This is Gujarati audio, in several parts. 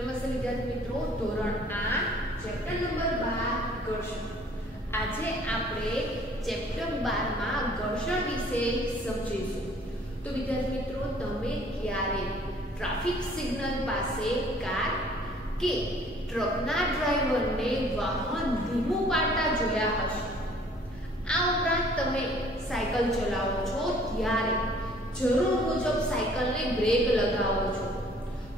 નમસ્તે વિદ્યાર્થી મિત્રો, ધોરણ 8 ચેપ્ટર નંબર 12 ઘર્ષણ. આજે આપણે ચેપ્ટર 12 માં ઘર્ષણ વિશે સમજીશું. તો વિદ્યાર્થી મિત્રો, તમે ક્યારે ટ્રાફિક સિગ્નલ પાસે કાર કે ટ્રકના ડ્રાઈવરને વાહન ધીમું પાડતા જોયા હશે. આ ઉપરાંત તમે સાયકલ ચલાવો છો ત્યારે જરૂર મુજબ સાયકલને બ્રેક લગાવો છો.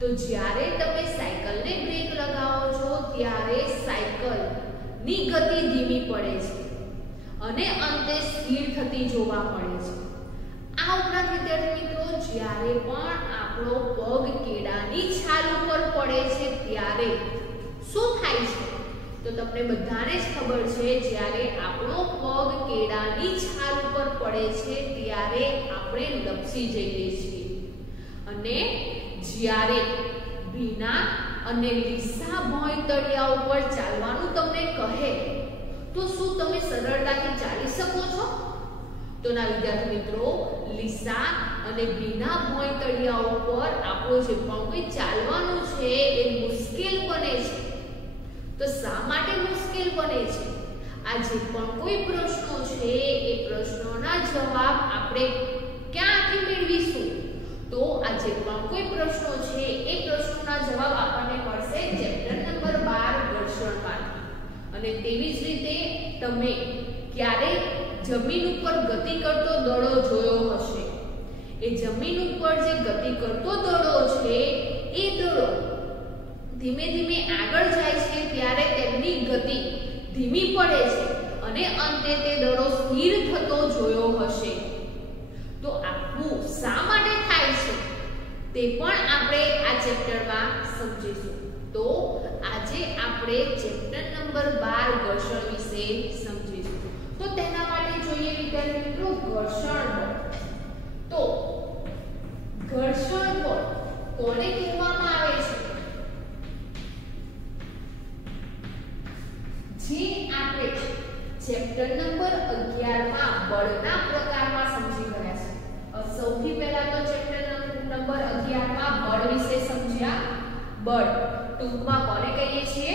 તો જ્યારે તમે સાયકલને બ્રેક લગાવો છો ત્યારે સાયકલની ગતિ ધીમી પડે છે અને અંતે સ્થિર થતી જોવા મળે છે. આ ઉપરાંત વિદ્યાર્થી મિત્રો, જ્યારે પણ આપણો પગ કેળાની છાલ ઉપર પડે છે ત્યારે શું થાય છે? તો તમને બધાને જ ખબર છે, જ્યારે આપણો પગ કેળાની છાલ ઉપર પડે છે ત્યારે આપણે લપસી જઈએ છીએ. અને જ્યારે ભીના અને લીસા ભોંયતળિયા ઉપર ચાલવાનું તમને કહે તો શું તમે સરળતાથી ચાલી શકો છો? તો ના વિદ્યાર્થી મિત્રો, લીસા અને ભીના ભોંયતળિયા ઉપર આપણો જે પણ કોઈ ચાલવાનું છે એ મુશ્કેલ બને છે. તો શા માટે મુશ્કેલ બને છે? આ જે પણ કોઈ પ્રશ્નો છે એ પ્રશ્નોના જવાબ આપણે ક્યાંથી મેળવીશું? તો આ જે પણ કોઈ પ્રશ્નો છે એ પ્રશ્નોના જવાબ આપણને મળશે ચેપ્ટર નંબર 12 ઘર્ષણમાંથી. અને તેવી જ રીતે તમે ક્યારે જમીન ઉપર ગતિ કરતો દડો જોયો હશે. એ જમીન ઉપર જે ગતિ કરતો દડો છે એ દડો ધીમે ધીમે આગળ જાય છે ત્યારે તેમની ગતિ ધીમી પડે છે અને અંતે તે દડો સ્થિર થતો જોયો હશે. તો આવું શા માટે થાય છે તે પણ આપણે આ ચેપ્ટરમાં સમજીશું. તો આજે આપણે ચેપ્ટર નંબર 12 ઘર્ષણ વિશે સમજીશું. તો તેના માટે જોઈએ વિદ્યાર્થી મિત્રો, ઘર્ષણ બળ. તો ઘર્ષણ બળ કોને કહેવામાં આવે છે? જે આપણે ચેપ્ટર નંબર 11 માં બળના પ્રકારમાં સમજી ગયા છે. સૌથી પહેલા તો ચેપ્ટર નંબર 11 માં બળ વિશે સમજ્યા. બળ ટૂંકમાં કોને કહીએ છીએ?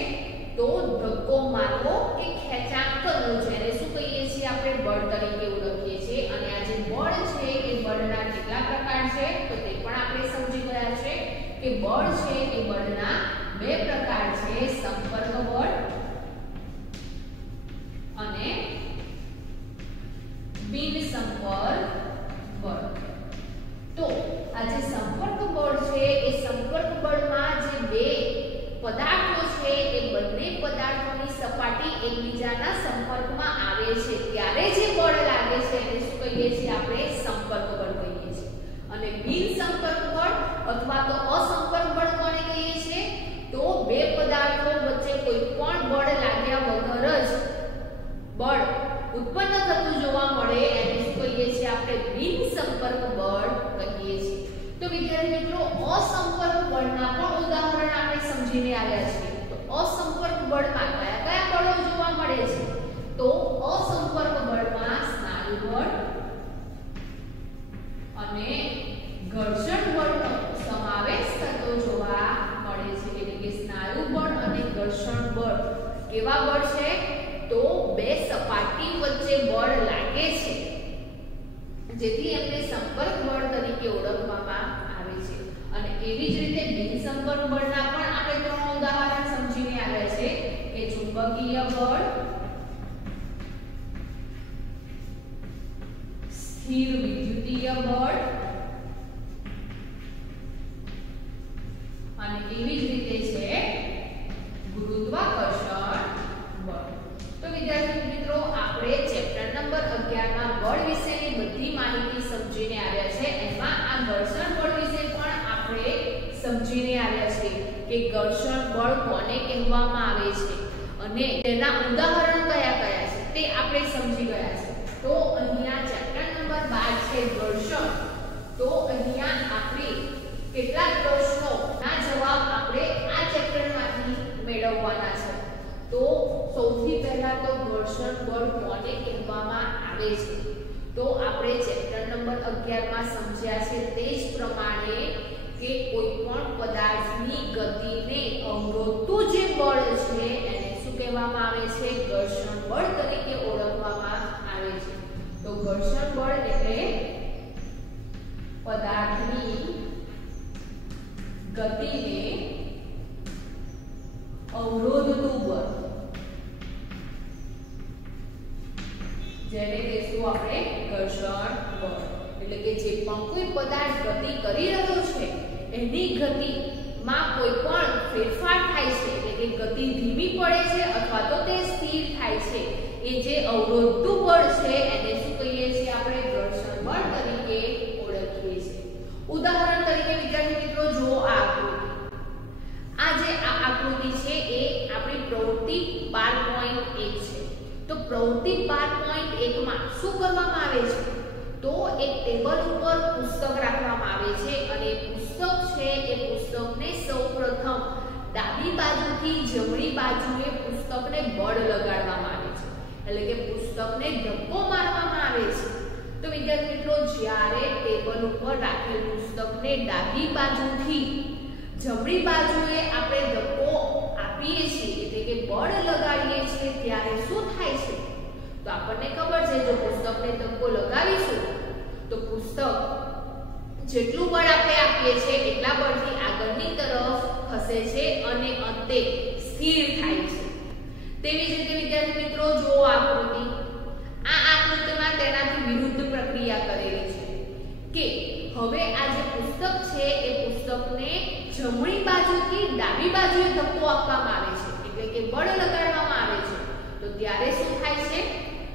તો ધક્કો મારવો કે ખેંચાણ કરવું, જેને શું કહીએ છીએ આપણે? બળ તરીકે ઓળખીએ છીએ. અને આ જે બળ છે એ બળના કેટલા પ્રકાર છે તો તે પણ આપણે સમજી ગયા છે કે બળ છે એ બળના બે પ્રકાર છે, સંપર્ક બળ અને બિન સંપર્ક બળ. તો આ જે સંપર્ક બળ છે એ સંપર્ક બળમાં જે બે પદાર્થો છે એ બંને પદાર્થોની સપાટી એકબીજાના સંપર્કમાં આવે છે ત્યારે જે બળ લાગે છે એને શું કહીએ છીએ આપણે? સંપર્ક બળ કહીએ છીએ. અને બિન સંપર્ક બળ અથવા તો અસંપર્ક બળ કોને કહીએ છીએ? તો બે પદાર્થો વચ્ચે કોઈ પણ બળ લાગ્યા વગર જ બળ ઉત્પન્ન થતું જોવા મળે એને શું કહીએ છીએ આપણે? બિન સંપર્ક બળ કહીએ છીએ. તો વિદ્યાર્થી મિત્રો, અસંપર્ક બળના પણ ઉદાહરણ આપણે સમજીને આવ્યા છીએ. તો અસંપર્ક બળમાં કયા કયા બળો જોવા મળે છે? તો અસંપર્ક બળમાં સ્નાયુ બળ અને ઘર્ષણ બળનો સમાવેશ થતો જોવા મળે છે. એટલે કે સ્નાયુ બળ અને ઘર્ષણ બળ કેવા બળ છે? તો બે સપાટી વચ્ચે બળ લાગે છે જેથી એમને સંપર્ક બળ તરીકે ઓળખવામાં આવે છે. અને એવી જ રીતે બિન સંપર્ક બળના પણ આપણે ત્રણ ઉદાહરણ સમજીને આવ્યા છે કે ચુંબકીય બળ, સ્થિર વિદ્યુતીય બળ અને એવી જ રીતે છે ગુરુત્વાકર્ષણ બળ. તો વિદ્યાર્થી મિત્રો, આપણે ચેપ્ટર નંબર 11 માં બળ વિશેની બધી માહિતી સમજીને આવ્યા છે. એમાં આ ઘર્ષણ બળ વિશે પણ આપણે સમજીને આવ્યા છે કે ઘર્ષણ બળ કોને કહેવામાં આવે છે અને તેના ઉદાહરણ કયા કયા છે તે આપણે સમજી ગયા છે. તો અહીંયા ચેપ્ટર નંબર 12 છે ઘર્ષણ. તો અહીંયા આપણે કેટલાક પ્રશ્નોના જવાબ આપણે આ ચેપ્ટરમાંથી મેળવવાના છે. તો સૌથી પહેલા તો ઘર્ષણ બળ કોને કહેવામાં આવે છે? તો આપણે ચેપ્ટર નંબર 11 માં સમજ્યા છે તે જ પ્રમાણે કે કોઈ પણ પદાર્થની ગતિને અવરોધતું જે બળ છે એને શું કહેવામાં આવે છે? ઘર્ષણ બળ તરીકે ઓળખવામાં આવે છે. તો ઘર્ષણ બળ એટલે પદાર્થની ગતિને અવરોધતું બળ, જેને કહીશું આપણે ઘર્ષણ બળ. એટલે કે જે પણ કોઈ પદાર્થ ગતિ કરી રહ્યો છે એની ગતિમાં કોઈ પણ ફેરફાર થાય છે, એટલે કે ગતિ ધીમી પડે છે અથવા તો તે સ્થિર થાય છે, એ જે અવરોધતું બળ છે એને શું કહીએ છીએ? આપણે ઘર્ષણ બળ તરીકે ઓળખીએ છીએ. ઉદાહરણ તરીકે વિદ્યાર્થી મિત્રો જો આ આકૃતિ છે એ આપણી પ્રવૃત્તિ 12.1 છે. તો પ્રવૃત્તિ 12.1 માં શું કરવામાં આવે છે? તો એક ટેબલ ઉપર પુસ્તક રાખવામાં આવે છે અને પુસ્તક છે એ પુસ્તકને સૌપ્રથમ ડાબી બાજુથી જમણી બાજુએ પુસ્તકને બળ લગાડવામાં આવે છે, એટલે કે પુસ્તકને ધક્કો મારવામાં આવે છે. તો વિદ્યાર્થી મિત્રો જ્યારે ટેબલ ઉપર રાખેલ પુસ્તકને ડાબી બાજુથી જમણી બાજુએ આપણે ધક્કો આપીએ છીએ, એટલે કે બળ લગાડીએ છીએ, ત્યારે શું થાય છે? તો આપણને ખબર છે જો પુસ્તકને ધક્કો લગાવીશું તો પુસ્તક જેટલું બળ આપણે આપીએ છીએ એટલા બળથી આગળની તરફ ખસે છે અને અંતે સ્થિર થાય છે. તેવી જ રીતે વિદ્યાર્થી મિત્રો જો આ આકૃતિમાં તેનાથી વિરુદ્ધ પ્રક્રિયા કરેલી છે કે હવે આ જે પુસ્તક છે એ પુસ્તકને જમણી બાજુથી ડાબી બાજુએ ધક્કો આપવામાં આવે છે, એટલે કે બળ લગાડવામાં આવે છે. તો ત્યારે શું થાય છે?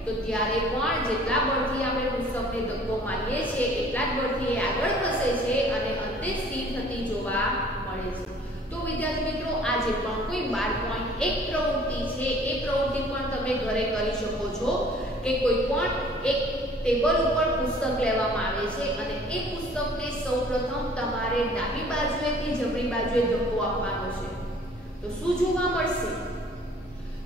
તો ત્યારે પણ જેટલા બળથી આપણે પુસ્તકને ધક્કો મારીએ છીએ એટલા જ બળથી એ આગળ ખસે છે અને અંતે સ્થિર થતી જોવા મળે છે. તો વિદ્યાર્થી મિત્રો આ જે પણ કોઈ 12.1 પ્રવૃત્તિ છે એ પ્રવૃત્તિ પણ તમે ઘરે કરી શકો છો કે કોઈ પણ એક ટેબલ ઉપર પુસ્તક લેવામાં આવે છે અને એ પુસ્તકને સૌપ્રથમ તમારે ડાબી બાજુએથી જમણી બાજુએ ધક્કો આપવાનો છે. તો શું જોવા મળશે?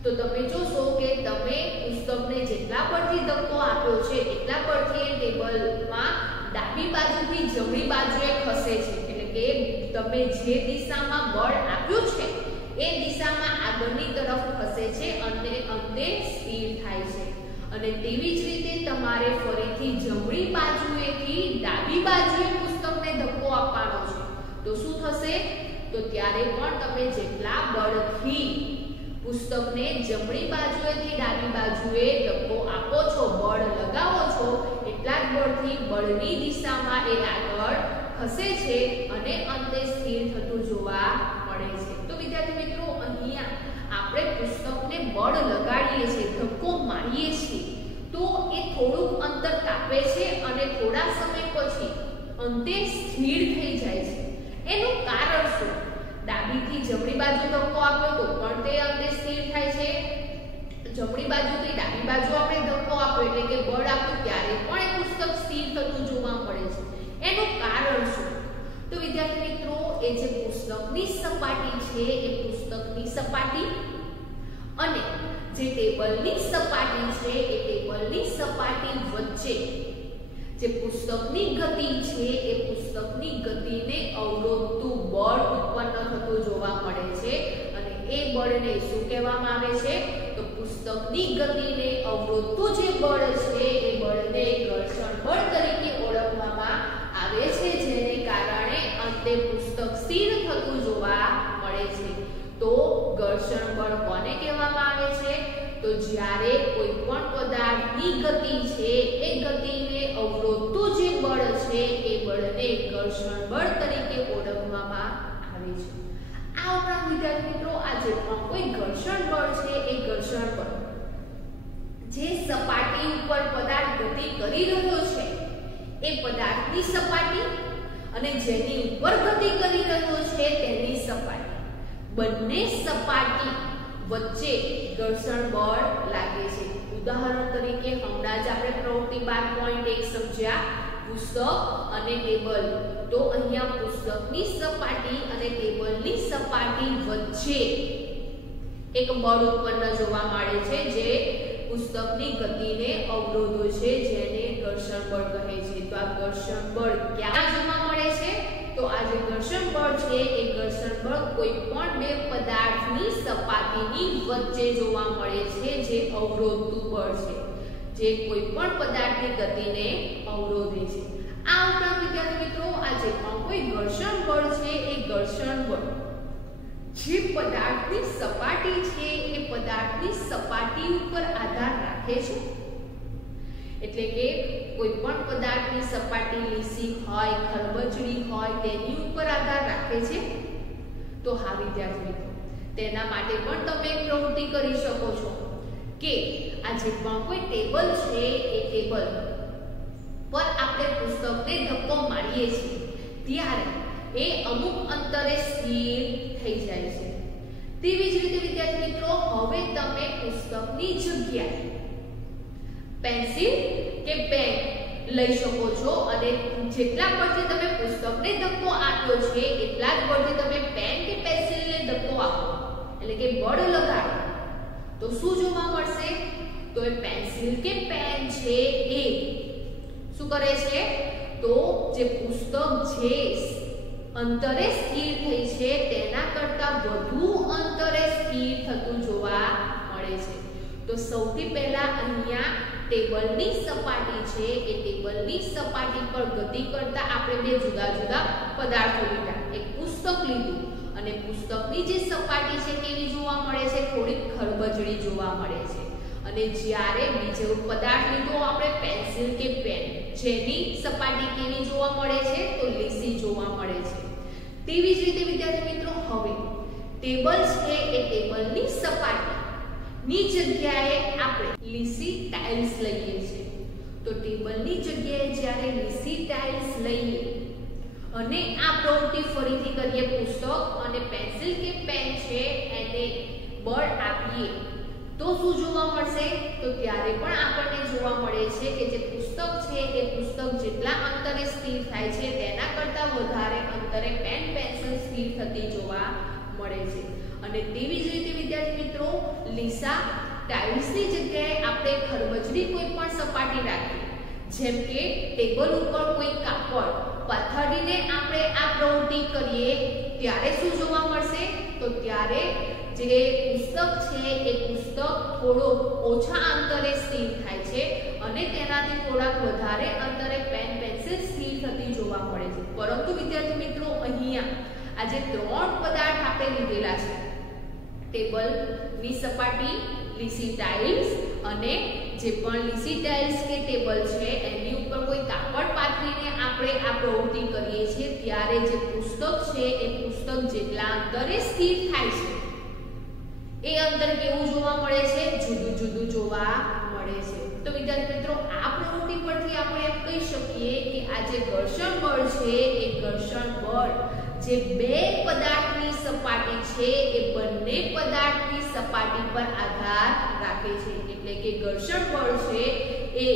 તો તમે જોશો કે તમે પુસ્તકને જેટલા બળથી ધક્કો આપ્યો છે એટલા બળથી એ ટેબલમાં ડાબી બાજુથી જમણી બાજુએ ખસે છે, એટલે કે તમે જે દિશામાં બળ આપ્યું છે એ દિશામાં આગળની તરફ ખસે છે અને અંતે સ્થિર થાય છે. અને તેવી જ રીતે તમારે ફરીથી જમણી બાજુએથી ડાબી બાજુએ પુસ્તકને ધક્કો આપવાનો છે. તો શું થશે? તો ત્યારે પણ તમે જેટલા બળથી પુસ્તકને જમણી બાજુએથી ડાબી બાજુએ ધક્કો આપો છો, બળ લગાવો છો, એટલા જ બળથી બળની દિશામાં એ આગળ ખસે છે અને અંતે સ્થિર થતું જોવા મળે છે. તો વિદ્યાર્થી મિત્રો અહીંયા આપણે પુસ્તકને બળ લગાડીએ છીએ, ધક્કો મારીએ છીએ, તો એ થોડુંક અંતર કાપે છે અને થોડા સમય પછી અંતે સ્થિર થઈ જાય છે. એનું કારણ શું? ડાબીથી જમણી બાજુ ધક્કો આપ્યો તો પણ તે અંતે સ્થિર થાય છે, જમણી બાજુથી ડાબી બાજુ આપણે ધક્કો આપ્યો એટલે કે બળ આપ્યું ત્યારે પણ એ પુસ્તક સ્થિર થતું જોવા મળે છે. એનું કારણ શું? તો વિદ્યાર્થી મિત્રો એ જે પુસ્તકની સપાટી છે એ પુસ્તકની સપાટી અને જે ટેબલની સપાટી છે એ ટેબલની સપાટી વચ્ચે જે પુસ્તકની ગતિ છે એ પુસ્તકની ગતિને અવરોધતું બળ ઉત્પન્ન થતું જોવા મળે છે અને એ બળને શું કહેવામાં આવે છે? તો પુસ્તકની ગતિને અવરોધતું જે બળ છે એ બળને ઘર્ષણ બળ તરીકે ઓળખવામાં આવે છે, જેને કારણે અંતે પુસ્તક સ્થિર થતું જોવા મળે છે. તો ઘર્ષણ બળ કોને કહેવામાં આવે છે? તો જ્યારે કોઈ પણ પદાર્થની ગતિ છે એ ગતિને અવરોધતું જે બળ છે એ બળને ઘર્ષણ બળ તરીકે ઓળખવામાં આવે છે. આ ઉપરાંત વિદ્યાર્થી મિત્રો આ જે પણ કોઈ ઘર્ષણ બળ છે એ ઘર્ષણ બળ જે સપાટી ઉપર પદાર્થ ગતિ કરી રહ્યો છે એ પદાર્થની સપાટી અને જેની ઉપર ગતિ કરી રહ્યો છે તેની સપાટી, બંને સપાટી વચ્ચે ઘર્ષણ બળ લાગે છે. ઉદાહરણ તરીકે હમણાં જ આપણે પ્રવૃત્તિ 12.1 સમજ્યા પુસ્તક અને ટેબલ. તો અહીંયા પુસ્તકની સપાટી અને ટેબલની સપાટી વચ્ચે એક બળ ઉત્પન્ન જોવા મળે છે જે પુસ્તકની ગતિને અવરોધે છે, જેને ઘર્ષણ બળ કહે છે. તો આ ઘર્ષણ બળ ક્યાં જોવા મળે છે? તો આ જે ઘર્ષણ બળ છે એ ઘર્ષણ બળ કોઈ પણ બે પદાર્થની સપાટીની વચ્ચે જોવા મળે છે, જે અવરોધતું બળ છે, જે કોઈ પણ પદાર્થની ગતિને અવરોધે છે. આ ઉપરાંત વિદ્યાર્થી મિત્રો આ જે પણ કોઈ ઘર્ષણ બળ છે એ ઘર્ષણ બળ જે પદાર્થની સપાટી છે એ પદાર્થની સપાટી ઉપર આધાર રાખે છે. એટલે કે કોઈ પણ પદાર્થની સપાટી લીસી હોય, ખરબચડી હોય તેની ઉપર આધાર રાખે છે. તો હા વિદ્યાર્થી મિત્રો, તેના માટે પણ તમે એક પ્રવૃત્તિ કરી શકો છો કે આ જે પણ કોઈ ટેબલ છે એ ટેબલ પર આપણે પુસ્તકને ધક્કો મારીએ છીએ ત્યારે એ અમુક અંતરે સ્થિર થઈ જાય છે. તેવી જ રીતે વિદ્યાર્થી મિત્રો, હવે તમે પુસ્તકની જગ્યાએ પેન્સિલ કે પેન લઈ શકો છો અને જેટલા બળથી તમે પુસ્તકને ધક્કો આપ્યો છે એટલા જ બળથી તમે પેન કે પેન્સિલને ધક્કો આપો, એટલે કે બળ લગાડો, તો શું જોવા મળશે? તો એ પેન્સિલ કે પેન છે એ શું કરે છે? તો જે પુસ્તક જે અંતરે સ્થિર થઈ છે તેના કરતા વધુ અંતરે સ્થિર થતું જોવા મળે છે. તો સૌથી પહેલા અહીંયા ટેબલની સપાટી છે એ ટેબલની સપાટી પર ગતિ કરતા આપણે બે જુદા જુદા પદાર્થો લીધા. એક પુસ્તક લીધું અને પુસ્તકની જે સપાટી છે કેવી જોવા મળે છે? થોડી ખરબચડી જોવા મળે છે. અને જ્યારે બીજો પદાર્થ લીધો આપણે પેન્સિલ કે પેન, જેની સપાટી કેવી જોવા મળે છે? તો લીસી જોવા મળે છે. તેવી જ રીતે વિદ્યાર્થી મિત્રો, હવે ટેબલ છે એ ટેબલની સપાટી ની જગ્યાએ આપણે લીસી ટાઇલ્સ લઈએ છીએ. તો ટેબલની જગ્યાએ જ્યારે લીસી ટાઇલ્સ લઈએ અને આ પ્રવૃત્તિ ફરીથી કરીએ, પુસ્તક અને પેન્સિલ કે પેન છે એને બળ આપીએ તો શું જોવા મળશે? તો ત્યારે પણ આપણને જોવા મળે છે કે જે પુસ્તક છે એ પુસ્તક જેટલા અંતરે સ્થિર થાય છે તેના કરતા વધારે અંતરે પેન પેન્સિલ સ્થિર થતી જોવા મળે છે. અને તેવી જ રીતે વિદ્યાર્થી મિત્રો, લીસા ટાઇલ્સની જગ્યાએ આપણે ખરબચડી કોઈ પણ સપાટી રાખીએ, જેમ કે ટેબલ ઉપર કોઈ કાપડ પથારીને આપણે આ પ્રવૃત્તિ કરીએ ત્યારે શું જોવા મળશે? તો ત્યારે જે પુસ્તક છે એ પુસ્તક થોડો ઓછા અંતરે સ્થિર થાય છે અને તેનાથી થોડાક વધારે અંતરે પેન પેન્સિલ સ્થિર થતી જોવા મળે છે. પરંતુ વિદ્યાર્થી મિત્રો, અહીંયા આ જે ત્રણ પદાર્થ આપણે લીધેલા છે, ટેબલની સપાટી, લીસી ટાઇલ્સ અને જે પણ લીસી ટાઇલ્સ કે ટેબલ છે એની ઉપર કોઈ કાપડ પાથરીને આપણે આ પ્રવૃત્તિ કરીએ છીએ ત્યારે જે પુસ્તક છે એ પુસ્તક જેટલા અંતરે સ્થિર થાય છે એ અંતર કેવું જોવા મળે છે? જુદું જુદું જોવા મળે છે. તો વિદ્યાર્થી મિત્રો, આ પ્રવૃત્તિ પરથી આપણે એમ કહી શકીએ કે આ જે ઘર્ષણ બળ છે એ ઘર્ષણ બળ જે બે પદાર્થની સપાટી છે એ બંને પદાર્થની સપાટી પર આધાર રાખે છે. એટલે કે ઘર્ષણ બળ છે એ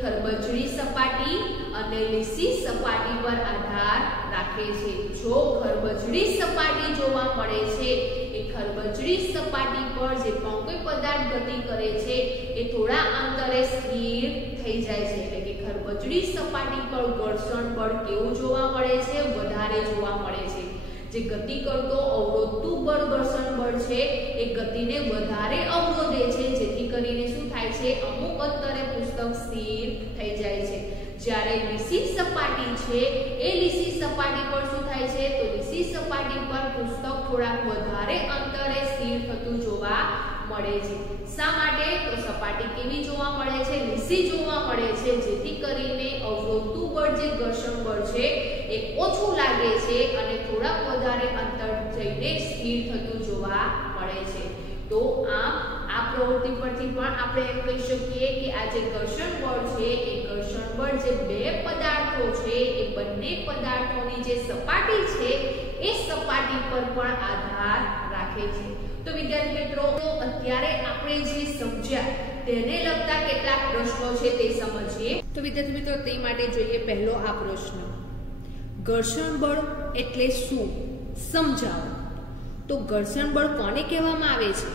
ખરબચડી સપાટી અને લીસી સપાટી પર આધાર રાખે છે. જો ખરબચડી સપાટી જોવા મળે છે એ ખરબચડી સપાટી પર જે પણ કોઈ પદાર્થ ગતિ કરે છે એ થોડા અંતરે સ્થિર થઈ જાય છે. એટલે કે ખરબચડી સપાટી પર ઘર્ષણ બળ કેવું જોવા મળે છે? વધારે જોવા મળે છે. જે ગતિ કરતો અવરોધતું બળ ઘર્ષણ બળ છે એ ગતિને વધારે અવરોધે છે, જેથી કરીને શું થાય છે? અમુક અંતરે પુસ્તક સ્થિર થઈ જાય છે. જ્યારે લીસી સપાટી છે એ લીસી સપાટી પર શું થાય છે? તો લીસી સપાટી પર પુસ્તક થોડાક વધારે અંતરે સ્થિર થતું જોવા મળે છે. શા માટે? તો સપાટી કેવી જોવા મળે છે? લીસી જોવા મળે છે, જેથી કરીને અવરોધતું બળ જે ઘર્ષણ બળ છે એ ઓછું લાગે છે અને થોડાક વધારે અંતર જઈને સ્થિર થતું જોવા મળે છે. તો આ પ્રવૃત્તિ પરથી પણ આપણે એમ કહી શકીએ કે આ જે ઘર્ષણ બળ છે એ ઘર્ષણ બળ જે બે પદાર્થો છે એ બંને પદાર્થોની જે સપાટી છે એ સપાટી પર પણ આધાર રાખે છે. તો વિદ્યાર્થી મિત્રો, અત્યારે આપણે જે સમજ્યા તેને લગતા કેટલાક પ્રશ્નો છે તે સમજીએ. તો વિદ્યાર્થી મિત્રો, તે માટે જોઈએ પહેલો આ પ્રશ્ન, ઘર્ષણ બળ એટલે શું? સમજાવો. તો ઘર્ષણ બળ કોને કહેવામાં આવે છે?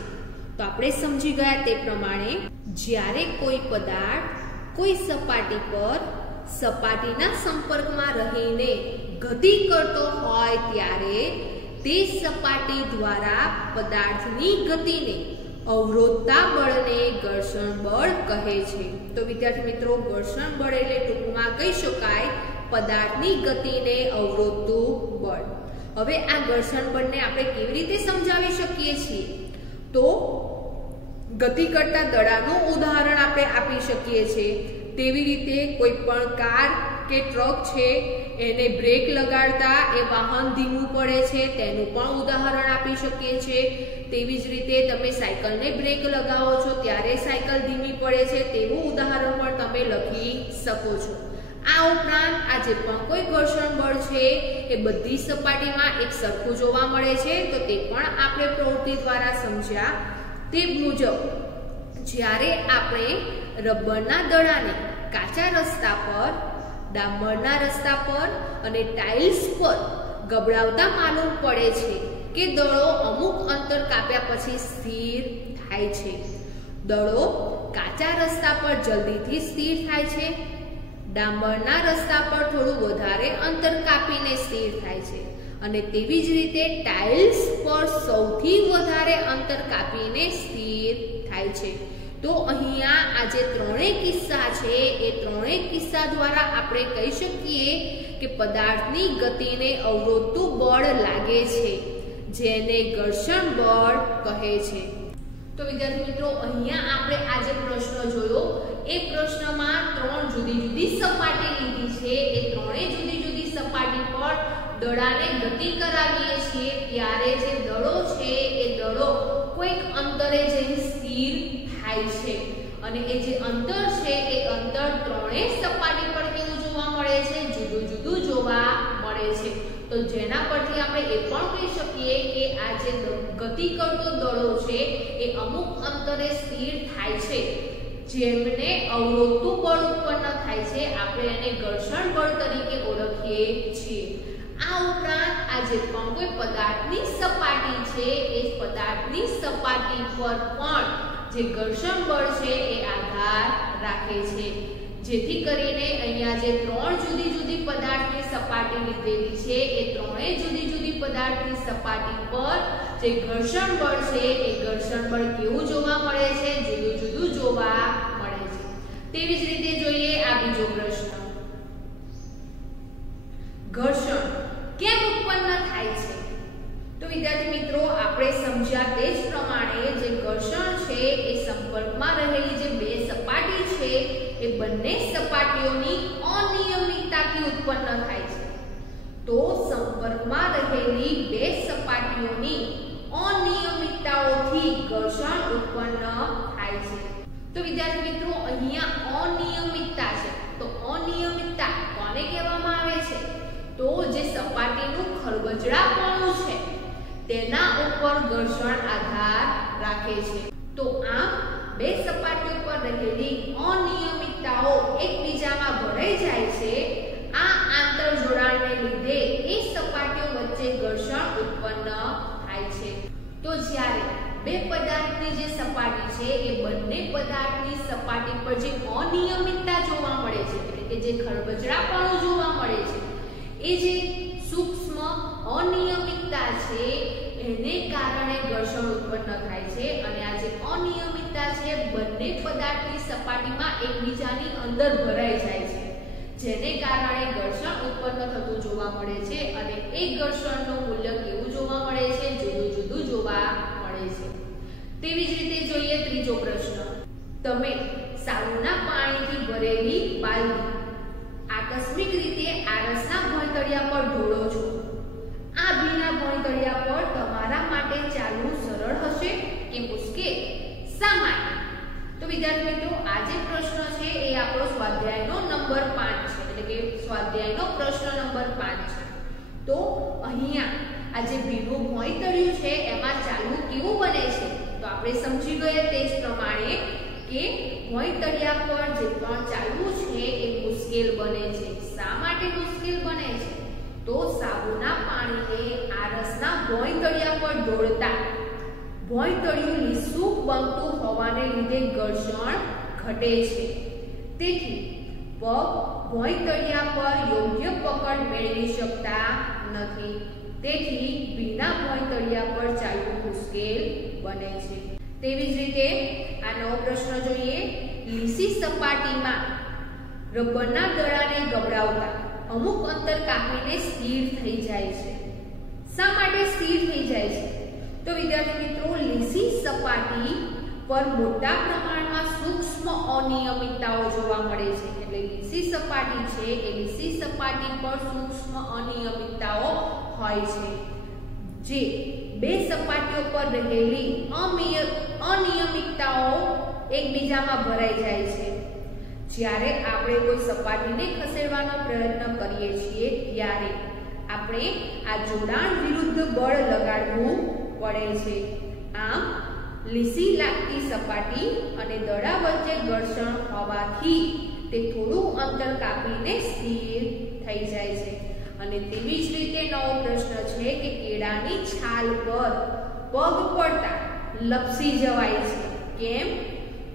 તો આપણે સમજી ગયા તે પ્રમાણે જ્યારે કોઈ પદાર્થ કોઈ સપાટી પર સપાટીના સંપર્કમાં રહીને ગતિ કરતો હોય ત્યારે તે સપાટી દ્વારા પદાર્થની ગતિને અવરોધતા બળને ઘર્ષણ બળ કહે છે. તો વિદ્યાર્થી મિત્રો, ઘર્ષણ બળ એટલે ટૂંકમાં કહી શકાય પદાર્થની ગતિને અવરોધતું બળ. હવે આ ઘર્ષણ બળને આપણે કેવી રીતે સમજાવી શકીએ છીએ? તો ગતિ કરતા દડાનું ઉદાહરણ આપણે આપી શકીએ છીએ. તેવી રીતે કોઈ પણ કાર કે ટ્રક છે એને બ્રેક લગાડતા એ વાહન ધીમું પડે છે તેનું પણ ઉદાહરણ આપી શકીએ છીએ. તેવી જ રીતે તમે સાયકલને બ્રેક લગાવો છો ત્યારે સાયકલ ધીમી પડે છે તેવું ઉદાહરણ પણ તમે લખી શકો છો. આ ઉપરાંત આ જે પણ કોઈ ઘર્ષણ બળ છે એ બધી સપાટીમાં એક સરખું જોવા મળે છે. તો તે પણ આપણે પ્રવૃત્તિ દ્વારા સમજ્યા. તે મુજબ જ્યારે આપણે રબરના દડાને કાચા રસ્તા પર, ડામરના રસ્તા પર અને ટાઇલ્સ પર ગબડાવતા માલુમ પડે છે કે દડો અમુક અંતર કાપ્યા પછી સ્થિર થાય છે. દડો કાચા રસ્તા પર જલ્દીથી સ્થિર થાય છે, ડામરના રસ્તા પર થોડું વધારે અંતર કાપીને સ્થિર થાય છે અને તેવી જ રીતે ટાઇલ્સ પર સૌથી વધારે અંતર કાપીને સ્થિર થાય છે. તો અહીંયા આ જે ત્રણેય કિસ્સા છે એ ત્રણેય કિસ્સા દ્વારા આપણે કહી શકીએ કે પદાર્થની ગતિને અવરોધતું બળ લાગે છે, જેને ઘર્ષણ બળ કહે છે. તો વિદ્યાર્થી મિત્રો, અહીંયા આપણે આ જે પ્રશ્ન જોયો એ પ્રશ્નમાં ત્રણ જુદી જુદી સપાટી લીધી છે. એ ત્રણેય જુદી જુદી સપાટી પર દડાને ગતિ કરાવીએ છીએ ત્યારે જે દડો છે એ દડો કોઈક અંતરે જઈને સ્થિર થાય છે અને એ જે અંતર છે એ અંતર ત્રણેય સપાટી પર કેવું જોવા મળે છે? જુદું જુદું જોવા મળે છે. તો જેના પરથી આપણે એ પણ કહી શકીએ કે આ જે ગતિ કરતો દડો છે એ અમુક અંતરે સ્થિર થાય છે, જેમને અવરોધતું બળ ઉત્પન્ન થાય છે. આપણે એને ઘર્ષણ બળ તરીકે ઓળખીએ છીએ. આ ઉપરાંત આ જે પણ કોઈ પદાર્થની સપાટી છે એ પદાર્થની સપાટી પર પણ જે ઘર્ષણ બળ છે એ આધાર રાખે છે, જેથી કરીને અહીંયા જે ત્રણ જુદી જુદી પદાર્થની સપાટી લીધેલી છે એ ત્રણેય જુદી જુદી પદાર્થની સપાટી પર જે ઘર્ષણ બળ છે એ ઘર્ષણ બળ કેવું જોવા મળે છે? જુદું જુદું જોવા મળે છે. તેવી જ રીતે જોઈએ આ બીજો પ્રશ્ન. ઘર્ષણ કેમ ઉત્પન્ન થાય છે? તો વિદ્યાર્થી મિત્રો, આપણે સમજ્યા તે જ પ્રમાણે જે ઘર્ષણ છે એ સંપર્કમાં રહેલી જે બે સપાટી છે એ બંને સપાટીઓની અનિયમિતતાથી ઉત્પન્ન થાય છે. તો સંપર્કમાં રહેલી બે સપાટીઓની અનિયમિતતાઓથી ઘર્ષણ ઉત્પન્ન થાય છે. તો વિદ્યાર્થી મિત્રો, અહીંયા અનિયમિતતા છે. તો અનિયમિતતા કોને કહેવામાં આવે છે? તો જે સપાટીનું ખરબચડાપણું છે તેના ઉપર ઘર્ષણ આધાર રાખે છે. તો આમ બે સપાટીઓ પર રહેલી અનિયમિતતાઓ એકબીજામાં ભળાઈ જાય છે. આ આંતરજોડાણને લીધે એ સપાટીઓ વચ્ચે ઘર્ષણ ઉત્પન્ન થાય છે. તો જ્યારે બે પદાર્થની જે સપાટી છે એ બંને પદાર્થની સપાટી પર જે અનિયમિતતા જોવા મળે છે, એટલે કે જે ખરબચડાપણું જોવા મળે છે, એ જે સૂક્ષ્મ અનિયમિતતા છે એને કારણે ઘર્ષણ ઉત્પન્ન થાય છે. અને આ જે અનિયમિતતા છે બંને પદાર્થની સપાટીમાં એકબીજાની અંદર ભરાઈ જાય છે, જેને કારણે ઘર્ષણ ઉત્પન્ન થતું જોવા મળે છે. અને એક ઘર્ષણનું મૂલ્ય કેવું જોવા મળે છે? જુદું જુદું જોવા મળે છે. તેવી જ રીતે જોઈએ ત્રીજો પ્રશ્ન. તમે સાબુના પાણીથી ભરેલી બાલદી આકસ્મિક રીતે આરસના ભોંયતળિયા પર ઢોળો છો. આ ભીના ભોંયતળિયા પર તમારા માટે ચાલવું સરળ હશે કે મુશ્કેલ? શા માટે? તો વિદ્યાર્થી મિત્રો, આ જે પ્રશ્ન છે એ આપણો સ્વાધ્યાયનો નંબર 5 છે, એટલે કે સ્વાધ્યાયનો પ્રશ્ન નંબર 5 છે. તો અહીંયા આ જે ભીનું ભોંયતળિયું છે એમાં ચાલવું કેવું બને છે? તો આપણે સમજી ગયા તે જ પ્રમાણે કે ભોંયતળિયા પર જે પણ ચાલવું છે એ મુશ્કેલ બને છે. શા માટે મુશ્કેલ બને છે? તો સાબુના પાણીને આરસના ભોંયતળિયા પર ઢોળતા ભોંયતળિયું લીસું બનતું હોવાને લીધે ઘર્ષણ ઘટે છે. તેથી પગ ભોંયતળિયા પર યોગ્ય પકડ મેળવી શકતા નથી. તેથી ભીના ભોંયતળિયા પર ચાલવું મુશ્કેલ બને છે. તેવી જ રીતે આ નવો પ્રશ્ન જોઈએ. લીસી સપાટીમાં રબરના દડાને ગબડાવતા અમુક અંતર કાપીને સ્થિર થઈ જાય છે. શા માટે સ્થિર થઈ જાય છે? તો વિદ્યાર્થી મિત્રો, લીસી સપાટી પર મોટા પ્રમાણમાં સૂક્ષ્મ અનિયમિતતાઓ જોવા મળે છે. એટલે લીસી સપાટી છે એ લીસી સપાટી પર સૂક્ષ્મ અનિયમિતતાઓ હોય છે, જે બે સપાટીઓ પર રહેલી અનિયમિતતાઓ એકબીજામાં ભરાઈ જાય છે. જ્યારે આપણે કોઈ સપાટીને ખસેડવાનો પ્રયત્ન કરીએ છીએ ત્યારે આપણે આ જોડાણ વિરુદ્ધ બળ લગાડવું પડે છે. આમ લીસી લાગતી સપાટી અને દડા વચ્ચે ઘર્ષણ હોવાથી તે થોડું અંતર કાપીને સ્થિર થઈ જાય છે. અને તેવી જ રીતે નવો પ્રશ્ન છે કે કેળાની છાલ પર પગ પડતા લપસી જવાય છે. કેમ?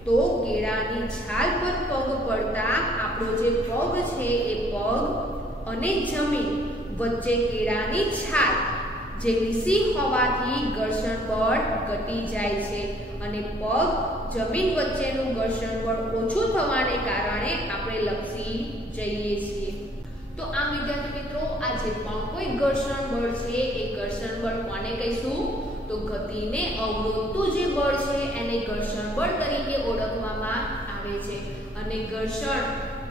તો કેળાની છાલ પર પગ પડતા આપણો જે પગ છે એ પગ અને જમીન વચ્ચે કેળાની છાલ જે લીસી હોવાથી ઘર્ષણ બળ ઘટી જાય છે અને પગ જમીન વચ્ચેનું ઘર્ષણ બળ ઓછું થવાને કારણે આપણે લપસી જઈએ છીએ. તો આમ વિદ્યાર્થી મિત્રો, આ જે પણ કોઈ ઘર્ષણ બળ છે એ ઘર્ષણ બળ કોને કહીશું? તો ગતિને અવરોધતું જે બળ છે એને ઘર્ષણ બળ તરીકે ઓળખવામાં આવે છે. અને ઘર્ષણ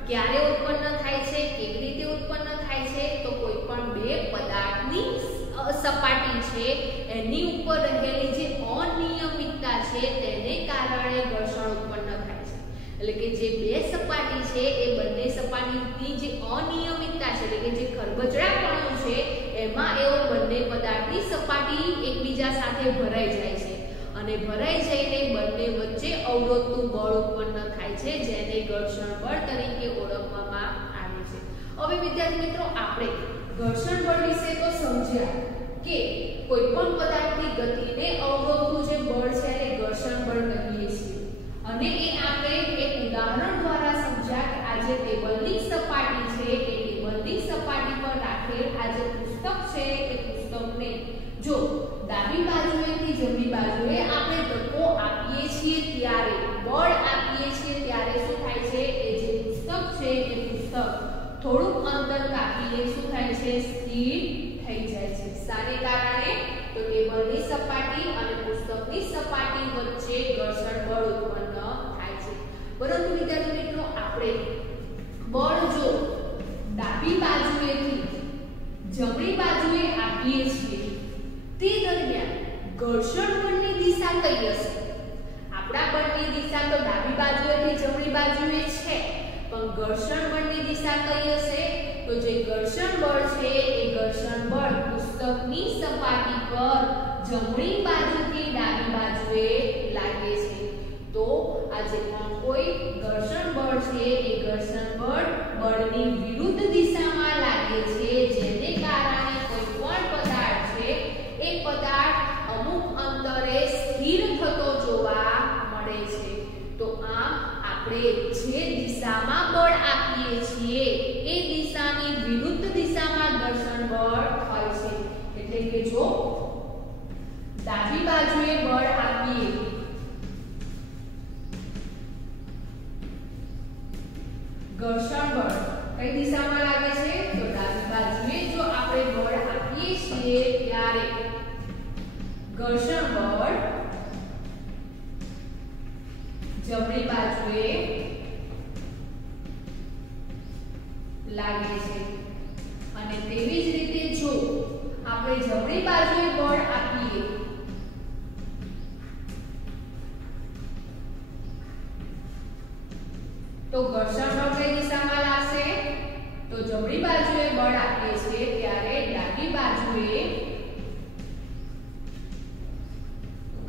ક્યારે ઉત્પન્ન થાય છે, કેવી રીતે ઉત્પન્ન થાય છે? તો કોઈ પણ બે પદાર્થની સપાટી છે એની ઉપર રહેલી જે અનિયમિતતા છે તેને કારણે ઘર્ષણ ઉત્પન્ન થાય છે. એટલે કે જે બે સપાટી છે એ બંને સપાટીની જે અનિયમિતતા છે, એટલે કે જે ખરબચડાપણું છે, એમાં એવો બંને પદાર્થની સપાટી એકબીજા સાથે ભરાઈ જાય છે અને ભરાઈ જઈને બંને વચ્ચે અવરોધતું બળ ઉત્પન્ન થાય છે, જેને ઘર્ષણ બળ તરીકે ઓળખવામાં આવે છે. હવે વિદ્યાર્થી મિત્રો, આપણે ઘર્ષણ બળ વિશે તો સમજ્યા કે કોઈ પણ પદાર્થની ગતિને અવરોધતું જે બળ છે એને ઘર્ષણ બળ કહીએ છીએ. અને એ આપણે એક ઉદાહરણ દ્વારા સમજ્યા કે આ જે ટેબલની સપાટી છે એ ટેબલની સપાટી પર રાખેલ આ જે પુસ્તક છે એ પુસ્તકને જો ડાબી બાજુએથી જમણી બાજુએ આપણે ધક્કો આપીએ છીએ ત્યારે, બળ આપીએ છીએ ત્યારે શું થાય છે? એ જે પુસ્તક છે એ પુસ્તક થોડુંક અંતર કાપીને શું થાય છે? સ્થિર થઈ જાય છે. શાને કારણે? તો ટેબલની સપાટી અને પુસ્તકની સપાટી વચ્ચે ઘર્ષણ બળ ઉત્પન્ન થાય છે. પરંતુ વિદ્યાર્થી મિત્રો, આપણે બળ જો ડાબી બાજુએથી જમણી બાજુએ આપીએ છીએ તે દરમિયાન ઘર્ષણ બળની દિશા કઈ હશે? આપણા બળની દિશા તો ડાબી બાજુએથી જમણી બાજુએ છે, પણ ઘર્ષણ બળની દિશા કઈ હશે? તો જે ઘર્ષણ બળ છે એ ઘર્ષણ બળ પુસ્તકની સપાટી પર જમણી બાજુથી ડાબી બાજુએ લાગે છે. તો આ જે પણ કોઈ ઘર્ષણ બળ છે એ ઘર્ષણ બળ બળની વિરુદ્ધ દિશામાં લાગે છે, જેને કારણે કોઈ પણ પદાર્થ છે એ પદાર્થ અમુક અંતરે સ્થિર થતો જોવા મળે છે. તો આમ આપણે જે દિશામાં બળ આપીએ છીએ એ દિશાની વિરુદ્ધ દિશામાં ઘર્ષણ બળ હોય છે. એટલે કે જો ડાબી બાજુએ બળ આપીએ ઘર્ષણ બળ કઈ દિશામાં લાગે છે? તો ડાબી બાજુએ જો આપણે બળ આપીએ છીએ ત્યારે ઘર્ષણ બળ જમણી બાજુએ લાગે છે. અને તેવી જ રીતે જો આપણે જમણી બાજુએ બળ આપીએ તો ઘર્ષણ બળ કઈ દિશામાં લાગશે? તો જમણી બાજુએ બળ આપીએ છીએ ત્યારે ડાબી બાજુએ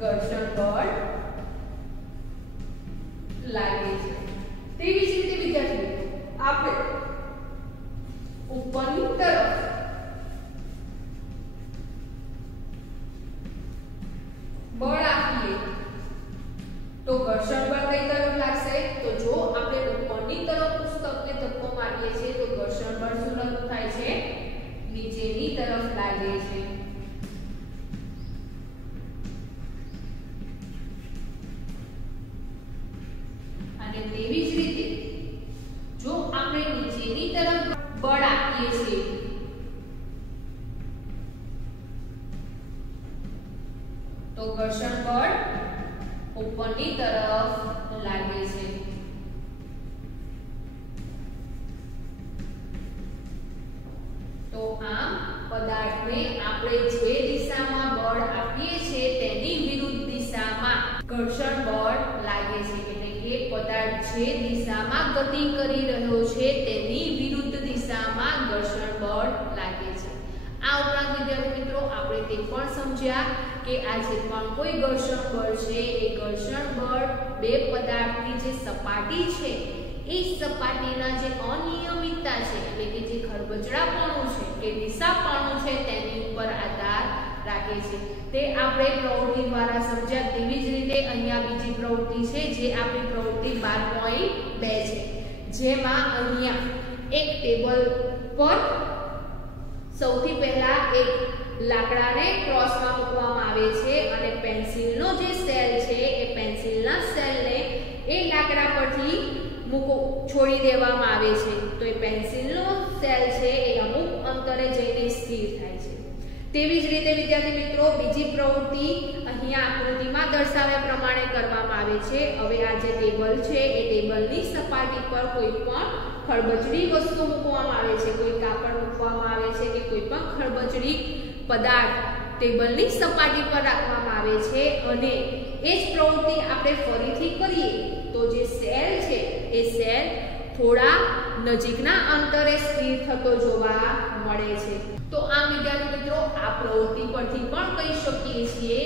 ઘર્ષણ બળ લાગે છે. તેવી જ રીતે વિદ્યાર્થીઓ, આપણે ઉપરની તરફ બળ આપીએ તો ઘર્ષણ બળ કઈ તરફ લાગશે? તો જો આપણે ઉપરની તરફ પુસ્તકને આપીએ છીએ તો ઘર્ષણ બળ ઉપરની તરફ લાગે છે। તો આમ પદાર્થને આપણે જે દિશામાં બળ આપીએ છીએ તેની વિરુદ્ધ દિશામાં ઘર્ષણ બળ લાગે છે, એટલે કે પદાર્થ જે દિશામાં ગતિ કરી રહ્યો છે તેની વિરુદ્ધ દિશામાં ઘર્ષણ બળ લાગે છે। આ ઉપરાંત વિદ્યાર્થી મિત્રો આપણે તે પણ સમજ્યા કે આ જે પણ કોઈ ઘર્ષણ બળ છે એ ઘર્ષણ બળ બે પદાર્થની જે સપાટી છે એ સપાટીના જે અનિયમિતતા છે એટલે કે જે ખરબચડાપણું છે કે દિશાપણું છે તેની ઉપર આધાર રાખે છે। તે આપણે પ્રવૃત્તિ દ્વારા સમજ્યા। તેવી જ રીતે અહીંયા બીજી પ્રવૃત્તિ છે જે આપણી પ્રવૃત્તિ 12.2 છે, જેમાં અહીંયા એક ટેબલ પર સૌથી પહેલા એક લાકડાને ક્રોસમાં મૂકવામાં આવે છે અને પેન્સિલનો જે સેલ છે એ પેન્સિલના સેલને એ લાકડા પરથી છોડી દેવામાં આવે છે તો એ પેન્સિલનો સેલ છે એ અમુક અંતરે જઈને સ્થિર થાય છે। તેવી જ રીતે વિદ્યાર્થી મિત્રો બીજી પ્રવૃત્તિ અહીંયા આકૃતિમાં દર્શાવ્યા પ્રમાણે કરવામાં આવે છે। હવે આ જે ટેબલ છે એ ટેબલની સપાટી પર કોઈ પણ ખરબચડી વસ્તુ મૂકવામાં આવે છે, કોઈ કાપડ મૂકવામાં આવે છે કે કોઈ પણ ખરબચડી પદાર્થ ટેબલની સપાટી પર રાખવામાં આવે છે અને એ જ પ્રવૃત્તિ આપણે ફરીથી કરીએ તો જે સેલ છે એ સેલ થોડા નજીકના અંતરે સ્થિર થતો જોવા મળે છે। તો આ વિદ્યાર્થી મિત્રો આ પ્રવૃત્તિ પરથી પણ કહી શકીએ છીએ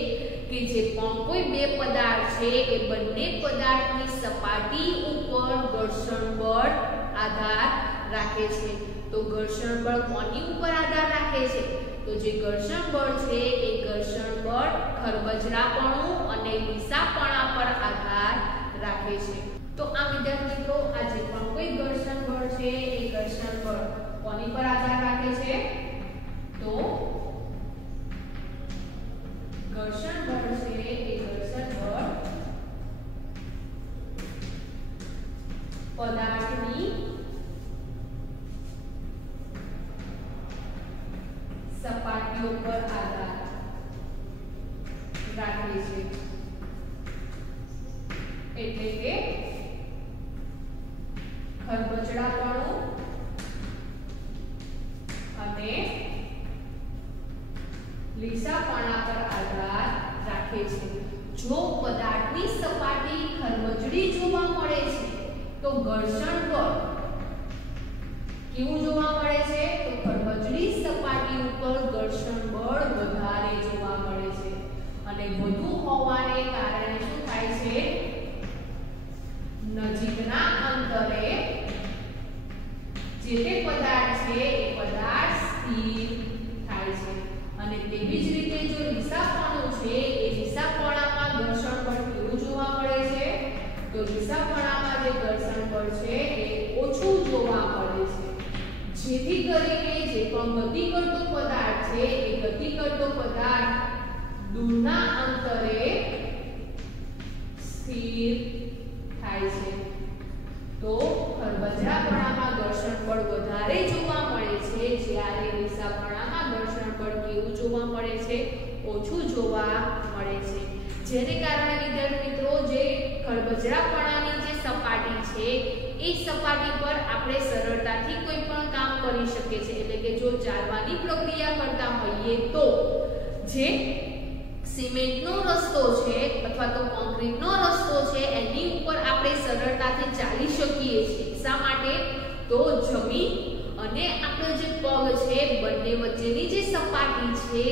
કે જે પણ કોઈ બે પદાર્થ છે એ બંને પદાર્થની સપાટી ઉપર ઘર્ષણ બળ આધાર રાખે છે। તો ઘર્ષણ બળ કોની ઉપર આધાર રાખે છે? તો જે ઘર્ષણ બળ છે એ ઘર્ષણ બળ ખરબચડાપણું અને દિશાપણા પર આધાર રાખે છે। તો આ વિદ્યાર્થી મિત્રો આ જે પણ કોઈ ઘર્ષણ બળ છે એ ઘર્ષણ બળ કોની પર આધાર રાખે છે? તો ઘર્ષણ બળ છે એ ઘર્ષણ બળ પદાર્થની સપાટીઓ પર આધાર રાખે છે, એટલે કે ખરબચડાપણું અને લીસાપણા પર આધાર રાખે છે। જો પદાર્થની સપાટી ખરબચડી જોવા મળે છે તો ઘર્ષણ બળ કેવું જોવા મળે છે? તો ખરબચડી સપાટી ઉપર ઘર્ષણ બળ વધારે જોવા મળે છે અને વધુ હોવાને કારણે શું થાય છે? નજીકના અંતરે જે તે પદાર્થ છે એ પદાર્થ સ્થિર થાય છે અને તેવી જ રીતે જો દિશાપણું છે એ દિશાપણામાં ઘર્ષણ બળ કેવું જોવા મળે છે? તો દિશાપણામાં જે ઘર્ષણ બળ છે એ ઓછું જોવા મળે છે, જેથી કરીને જે પણ ગતિ કરતો પદાર્થ છે એ ગતિ કરતો પદાર્થ દૂરના અંતરે સ્થિર થાય છે। તો ખરબચડાપણામાં ઘર્ષણ બળ વધારે જોવા મળે છે, જ્યારે દિશાપણામાં ઘર્ષણ બળ કેવું જોવા મળે છે? ઓછું જોવા મળે છે, જેને કારણે વિદ્યાર્થી મિત્રો જે ખરબચડાપણાની જે સપાટી છે એ સપાટી પર આપણે સરળતાથી કોઈ પણ કામ કરી શકીએ છીએ। એટલે કે જો ચાલવાની પ્રક્રિયા કરતા હોઈએ તો જે સિમેન્ટનો રસ્તો છે અથવા તો કોન્ક્રીટનો રસ્તો છે એની ઉપર આપણે સરળતાથી ચાલી શકીએ છીએ। શા માટે? તો જમીન અને આપણો જે પગ છે બંને વચ્ચેની જે સપાટી છે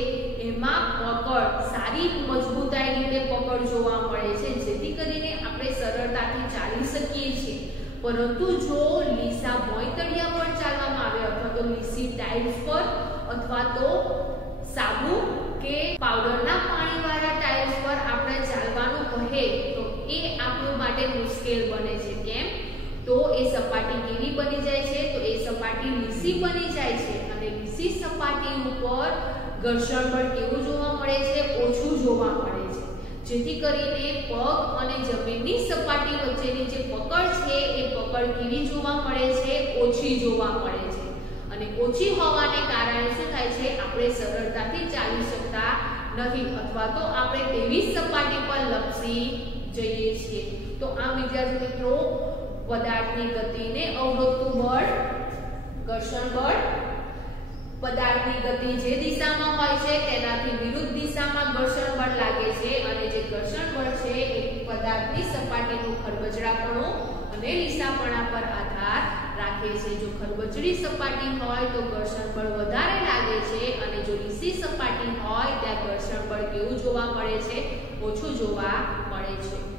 એમાં પકડ સારી મજબૂતાઈ રીતે પકડ જોવા મળે છે, જેથી કરીને આપણે સરળતાથી ચાલી શકીએ છીએ। પરંતુ જો લીસા ભોંયતળિયા પર ચાલવામાં આવે અથવા તો લીસી ટાઇલ્સ પર અથવા તો સાબુ કે પાવડરના પાણીવાળા ટાઇલ્સ પર આપણે ચાલવાનું કહે તો એ આપણા માટે મુશ્કેલ બને છે। કેમ? તો એ સપાટી કેવી બની જાય છે? તો એ સપાટી લીસી બની જાય છે અને લીસી સપાટી ઉપર ઘર્ષણ બળ કેવું જોવા મળે છે? ઓછું જોવા મળે છે, જેથી કરીને પગ અને જમીનની સપાટી વચ્ચેની જે પકડ છે એ પકડ કેવી જોવા મળે છે? ઓછી જોવા મળે છે અને ઓછી હોવાને કારણે શું થાય છે, આપણે સરળતાથી ચાલી શકતા નથી અથવા તો આપણે તેવી સપાટી પર લપસી જઈએ છીએ. તો આ વિદ્યાર્થી મિત્રો પદાર્થની ગતિને અવરોધતું બળ ઘર્ષણ બળ. પદાર્થની ગતિ જે દિશામાં હોય છે તેનાથી વિરુદ્ધ દિશામાં ઘર્ષણ બળ લાગે છે અને જે ઘર્ષણ બળ છે એ પદાર્થની સપાટીનું ખરબચડાપણું અને લીસાપણા પર આધાર રાખે છે. જો ખરબચડી સપાટી હોય તો ઘર્ષણ બળ વધારે લાગે છે અને જો લીસી સપાટી હોય ત્યાં ઘર્ષણ બળ કેવું જોવા મળે છે, ઓછું જોવા મળે છે.